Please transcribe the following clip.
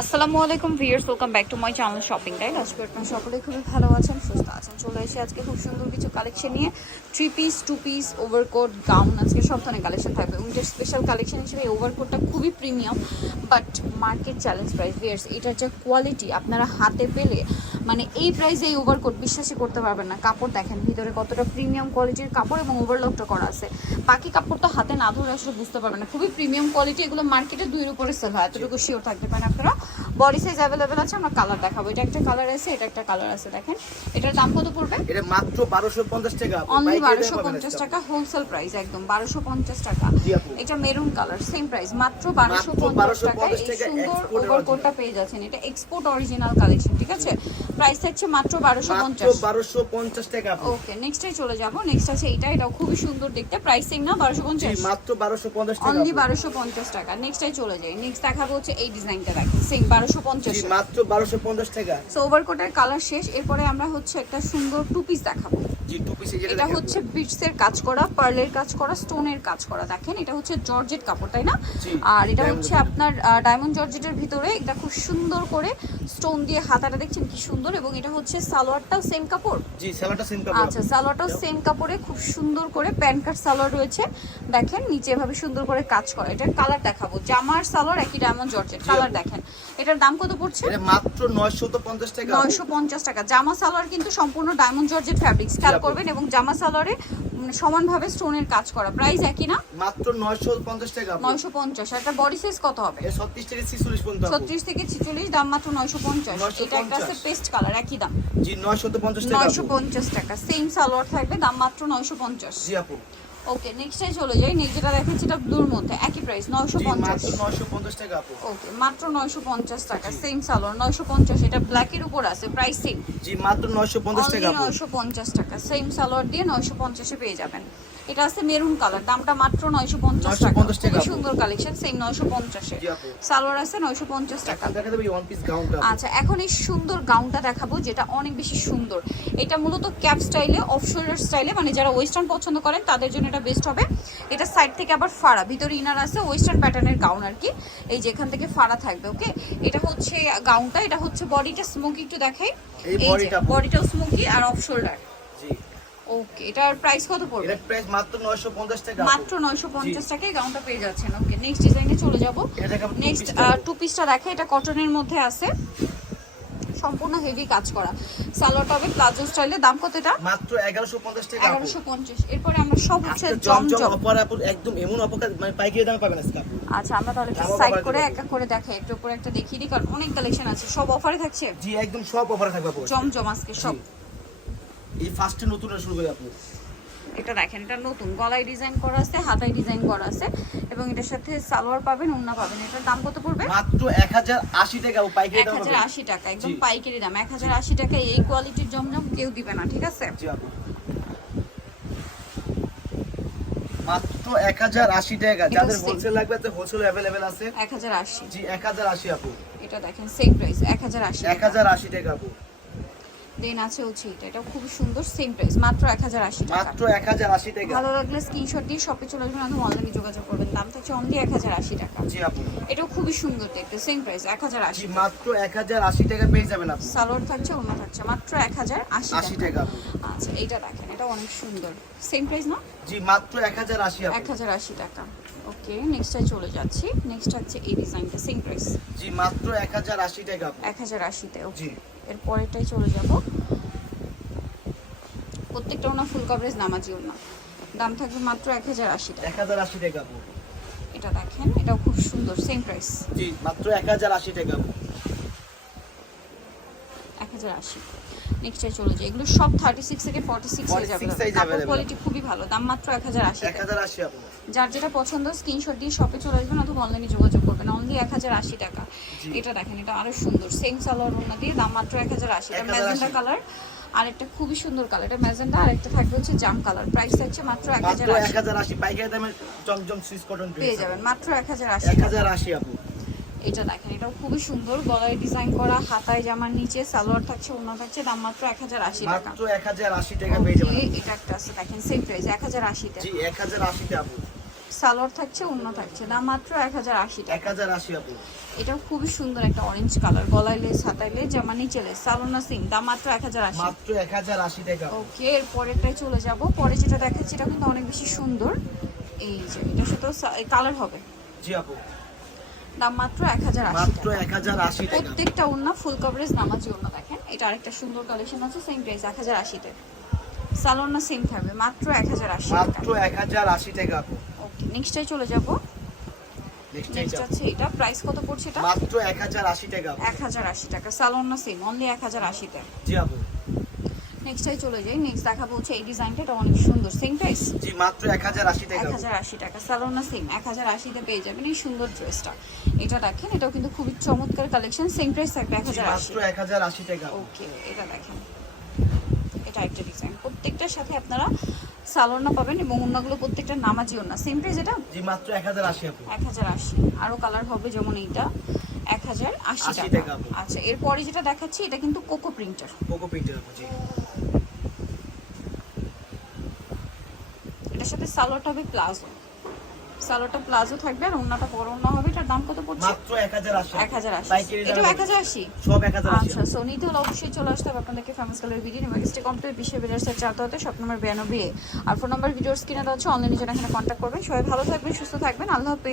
আসসালামু আলাইকুম viewers welcome back to my channel shopping guide আজকে আপনারা সকলেই খুবই ভালো আছেন, সুস্থ আছেন। চলে এসে আজকে খুব সুন্দর কিছু কালেকশন নিয়ে। Three piece two piece overcoat gown আজকে সব ধরনের কালেকশন থাকবে উইন্টার স্পেশাল কালেকশন হিসেবে এই ওভারকোটটা খুবই premium but market challenge price viewers এটার যে কোয়ালিটি আপনারা হাতে পেলে মানে এই প্রাইসে এই ওভারকোট বিশ্বাসই করতে পারবেন না। কাপড় দেখেন, ভিতরে কতটা প্রিমিয়াম কোয়ালিটির কাপড় এবং ওভারলকটা করা আছে। বাকি কাপড় তো হাতে না ধরে আসলে বুঝতে পারবেন না। খুবই প্রিমিয়াম কোয়ালিটি এগুলো মার্কেটে দুইয়ের উপরে সেল হয়। এতটুকু শিওর থাকতে পারেন আপনারা। বডি সাইজ অ্যাভেলেবেল আছে আমরা কালার দেখাবো। এটা একটা কালার আছে এটা একটা কালার আছে দেখেন। এটার দাম কত পড়বে? এটা মাত্র বারোশো পঞ্চাশ টাকা। অনলি পাইকারি বারোশো দামে পাবেন পঞ্চাশ আজকে। টাকা হোলসেল প্রাইস একদম বারোশো পঞ্চাশ টাকা। জি আপু। এটা মেরুন কালার সেম প্রাইস মাত্র বারোশো পঞ্চাশ 1250 টাকা এই সুন্দর এর ওভারকোটটা পেয়ে যাচ্ছেন। এটা এক্সপোর্ট অরিজিনাল কালেকশন ঠিক আছে? প্রাইস থাকছে মাত্র বারোশো মাত্র পঞ্চাশ বারোশো পঞ্চাশ টাকা আপু। ওকে নেক্সটে চলে যাব। নেক্সট আছে এটা এটাও খুবই সুন্দর দেখতে। প্রাইস সেম না বারোশো জি, পঞ্চাশ মাত্র বারোশো পঞ্চাশ টাকা অনলি আপু। বারোশো পঞ্চাশ টাকা। নেক্সটে চলে যাই। নেক্সট দেখাবো হচ্ছে এই ডিজাইনটা দেখেন। সেম বারোশো পঞ্চাশ জি, মাত্র বারোশো পঞ্চাশ টাকা। সো ওভারকোটের কালার শেষ এরপরে আমরা হচ্ছে একটা সুন্দর টু পিস দেখাবো। জি টু পিস এটা হচ্ছে বিটসের কাজ করা পার্লের কাজ করা স্টোনের কাজ করা। দেখেন এটা হচ্ছে জর্জেট কাপড় তাই না? আর এটা হচ্ছে আপনার ডায়মন্ড জর্জেটের ভিতরে। এটা খুব সুন্দর করে স্টোন দিয়ে হাতাটা দেখছেন কি সুন্দর এবং এটা হচ্ছে সালোয়ারটাও সেম কাপড়? জি স্যালাডটা সিম কাপড়। আচ্ছা সালোয়ারটাও সেম কাপড়ে খুব সুন্দর করে প্যান্ট কাট সালোয়ার রয়েছে। দেখেন নিচে এভাবে সুন্দর করে কাজ করা। এটার কালার দেখাবো। জামার সালোয়ার একই ডায়মন্ড জর্জেট কালার দেখেন। এটার দাম কত পড়ছে? মাত্র নয়শো পঞ্চাশ টাকা। জামা সালোয়ার কিন্তু সম্পূর্ণ ডায়মন্ড জর্জেট ফ্যাব্রিক্স খেয়াল করবেন এবং জামা সালোয়ারে সমানভাবে স্টোনের কাজ করা। প্রাইস একই না? মাত্র নয়শো পঞ্চাশ টাকা আপু। নয়শো পঞ্চাশ। আর একটা বডি সাইজ কত হবে? এটা ছত্রিশ থেকে ছিচল্লিশ পর্যন্ত আপু। ছত্রিশ থেকে ছিচল্লিশ দাম মাত্র নয়শো পঞ্চাশ। 950 এটা একটা আছে পেস্ট কালার একই দাম। জি নয়শো পঞ্চাশ টাকা নয়শো আপু। পঞ্চাশ টাকা। সেম সালোয়ার থাকবে দাম মাত্র নয়শো পঞ্চাশ। জি আপু। ওকে নেক্সটে চলে যাই নেক্সট যেটা দেখাচ্ছি এটা ব্লুর মধ্যে একই প্রাইস নয়শো জি পঞ্চাশ। মাত্র নয়শো পঞ্চাশ টাকা আপু। ওকে মাত্র নয়শো পঞ্চাশ টাকা সেম সালোয়ার নয়শো পঞ্চাশ এটা ব্ল্যাকের উপর আছে প্রাইস সেম জি মাত্র নয়শো পঞ্চাশ টাকা আপু। নয়শো পঞ্চাশ টাকা সেম সালোয়ার দিয়ে নয়শো পঞ্চাশে পেয়ে যাবেন। এটা আছে মেরুন কালার। দামটা মাত্র নয়শো পঞ্চাশ টাকা। 950 টাকা। খুবই সুন্দর কালেকশন সেম নয়শো পঞ্চাশে। সালোয়ার আছে নয়শো পঞ্চাশ টাকা। আচ্ছা এখন এই সুন্দর গাউনটা দেখাবো যেটা অনেক বেশি সুন্দর। এটা মূলত ক্যাপ স্টাইলে অফ শোল্ডার স্টাইলে মানে যারা ওয়েস্টার্ন পছন্দ করেন তাদের জন্য এটা বেস্ট হবে। এটা সাইড থেকে আবার ফাড়া ভিতরে ইনার আছে ওয়েস্টার্ন প্যাটার্নের গাউন আর কি। এই যেখান থেকে ফাড়া থাকবে ওকে এটা হচ্ছে গাউনটা এটা হচ্ছে বডিটা স্মোকি একটু দেখাই। এই। বডিটাও স্মোকি আর অফ শোল্ডার ওকে এটার প্রাইস কত পড়বে? এটা প্রাইস মাত্র নয়শো পঞ্চাশ টাকা। মাত্র নয়শো পঞ্চাশ টাকায় গাউনটা পেয়ে যাচ্ছেন। ওকে নেক্সট ডিজাইনে চলে যাব। Next two. পিসটা দেখে এটা কটনের মধ্যে আছে। সম্পূর্ণ হেভি কাজ করা। সালোয়ারটা হবে প্লাজো স্টাইলে দাম কত এটা? মাত্র এগারোশো পঞ্চাশ টাকা। আপু। এগারোশো পঞ্চাশ। এরপরে আমরা সব হচ্ছে জমজম। অফার একদম এমন অপকার মানে পাইকারি দামে পাবেন আজকে আচ্ছা আমরা তাহলে সাইড করে এক এক করে দেখাই একটু উপরে একটা দেখিয়ে দিই কারণ অনেক কালেকশন আছে। সব অফারে থাকছে? জি একদম সব অফারে থাকবে আপু। জমজম আজকে সব। এই ফার্স্টে নতুন শুরু করে আপু এটা দেখেন এটা নতুন। গলায় ডিজাইন করা আছে হাতায় ডিজাইন করা আছে এবং এটার সাথে সালোয়ার পাবেন ওন্না পাবেন। এটার দাম কত পড়বে? মাত্র এক হাজার আশি টাকা পাইকারি দাম হাজার পাবেন। আশি টাকা একদম পাইকারি দাম। এক হাজার আশি টাকা এই কোয়ালিটির জমজম কেউ দিবে না ঠিক আছে? জি আপু। মাত্র এক হাজার আশি টাকা। যাদের। হোলসেল লাগবে তো হোলসেল অ্যাভেলেবেল আছে। এক হাজার আশি। জি এক হাজার আশি আপু। এটা দেখেন সেম প্রাইস এক হাজার আশি এক হাজার আশি টাকা আপু। দেন আছে হচ্ছে এটা। এটাও খুব সুন্দর সেম প্রাইস মাত্র এক হাজার আশি টাকা। মাত্র এক হাজার আশি টাকা। ভালো লাগলে স্ক্রিনশট দিয়ে শপে চলে আসবেন অথবা অনলাইনে যোগাযোগ করবেন। দাম থাকছে অনলি এক হাজার আশি টাকা। জি আপু। এটাও খুবই সুন্দর দেখতে সেম প্রাইস এক হাজার জি আশি মাত্র এক হাজার আশি টাকা পেয়ে যাবেন আপু সালোয়ার থাকছে অন্য থাকছে মাত্র এক হাজার আশি আশি টাকা। আচ্ছা এইটা দেখেন এটা অনেক সুন্দর। সেম প্রাইস না? জি মাত্র এক হাজার আশি এক আপু হাজার আশি টাকা। ওকে নেক্সটটায় চলে যাচ্ছি। নেক্সট হচ্ছে এই ডিজাইনটা সেম প্রাইস জি মাত্র এক হাজার আশি টাকা। আপু এক হাজার আশিতে ওকে জি। এর পরেরটাই চলে যাব। প্রত্যেকটা ওনা ফুল কভারেজ নামাজি ওনা দাম থাকবে মাত্র এক হাজার আশি টাকা। এক হাজার আশি টাকা। আপু এটা দেখেন এটাও খুব সুন্দর সেম প্রাইস জি মাত্র এক হাজার আশি টাকা। আপু এক হাজার আশি। নেক্সটে চলে যায়। এগুলো সব থার্টি সিক্স থেকে ফর্টি সিক্স যাবে। কাপড় কোয়ালিটি খুবই ভালো দাম মাত্র এক হাজার আশি এক হাজার আশি আপু যার যেটা পছন্দ স্ক্রিনশট দিয়ে শপে চলে আসবেন অথবা অনলাইনে যোগাযোগ করবেন। অনলি এক হাজার আশি টাকা। এটা দেখেন এটা আরও সুন্দর। সেম সালোয়ার ওনা দিয়ে দাম মাত্র এক হাজার আশি এটা 1080 ম্যাজেন্টা কালার আর একটা খুবই সুন্দর কালার। এটা ম্যাজেন্টা আর একটা থাকবে হচ্ছে জাম কালার। প্রাইস থাকছে মাত্র এক হাজার পাইকারি দামে জমজম সুইস কটন পেয়ে যাবেন। মাত্র এক হাজার আশি এক হাজার আশি আপু। এটা দেখেন এটাও খুবই সুন্দর। গলায় ডিজাইন করা হাতায় জামার নিচে সালোয়ার থাকছে ওনা থাকছে দাম মাত্র এক হাজার আশি টাকা। মাত্র এক হাজার আশি টাকা পেয়ে যাবেন এটা একটা আছে দেখেন সেম প্রাইস এক হাজার আশিতে জি এক হাজার আশিতে আপু। সালোয়ার থাকছে অন্য থাকছে দাম মাত্র এক হাজার আশি টাকা। এক হাজার আশি আপু। এটা খুবই সুন্দর একটা অরেঞ্জ কালার গলায় লেস হাতায় লেস জামা নিচে লেস সালোনা সিং দাম মাত্র এক হাজার আশি। মাত্র এক হাজার আশি টাকা। ওকে এর পরেরটায় চলে যাব। পরে যেটা দেখাচ্ছি এটা কিন্তু অনেক বেশি সুন্দর। এই যে এটা সাথে কালার হবে। জি আপু। দাম মাত্র এক হাজার আশি মাত্র এক হাজার আশি প্রত্যেকটা ওড়না ফুল কভারেজ নামাজি ওড়না দেখেন। এটা আরেকটা সুন্দর কালেকশন আছে সেম প্রাইস এক হাজার আশিতে সালোনা সেম থাকবে মাত্র এক হাজার আশি মাত্র এক হাজার আশি টাকা ওকে নেক্সটটাই চলে যাব। নেক্সট আছে এটা প্রাইস কত পড়ছে এটা? মাত্র এক হাজার আশি টাকা। এক হাজার আশি টাকা সালোনা সেম অনলি এক হাজার আশিতে জি আপু। নেক্সটটাই চলে যাই। নেক্সট দেখাবো হচ্ছে এই ডিজাইনটা এটা অনেক সুন্দর। সেম প্রাইস জি মাত্র এক হাজার আশি টাকা। এক আপু। হাজার আশি টাকা। সালোনা সেম এক হাজার আশিতে পেয়ে যাবেন এই সুন্দর ড্রেসটা এটা দেখেন এটাও কিন্তু খুবই চমৎকার কালেকশন সেম প্রাইস থাকবে এক জি, হাজার আশি। মাত্র এক হাজার আশি টাকা। ওকে এটা দেখেন। এটা একটা ডিজাইন প্রত্যেকটার সাথে আপনারা সালোনা পাবেন এবং অন্যগুলো প্রত্যেকটা নামাজি ওনা সেম প্রাইস এটা? জি মাত্র এক হাজার আশি আপু। এক হাজার আশি। আরও কালার হবে যেমন এইটা। এক হাজার আশি টাকা। টাকা। আচ্ছা এরপরে যেটা দেখাচ্ছি এটা কিন্তু কোকো প্রিন্টার কোকো প্রিন্টের আপু জি। সাথে সালোয়ারটা হবে প্লাজো। সালোয়ারটা প্লাজো থাকবে আর অন্যটা বড় অন্য হবে এটার দাম কত পড়ছে? মাত্র এক হাজার আশি এক হাজার আশি পাইকারি এক হাজার আশি? সব এক হাজার আশি আচ্ছা সো নিতে হলে অবশ্যই চলে আসতে হবে আপনাদেরকে ফেমাস কালার ভিডিও নিমাগিস্টে কমপ্লিট বিশ্ব বেরার সাথে চালতে হতে সব নম্বর বিরানব্বই আর ফোন নাম্বার ভিডিওর স্ক্রিনে দেওয়া হচ্ছে অনলাইনে যারা এখানে কন্ট্যাক্ট করবেন। সবাই ভালো থাকবেন সুস্থ থাকবেন। আল্লাহ হাফেজ।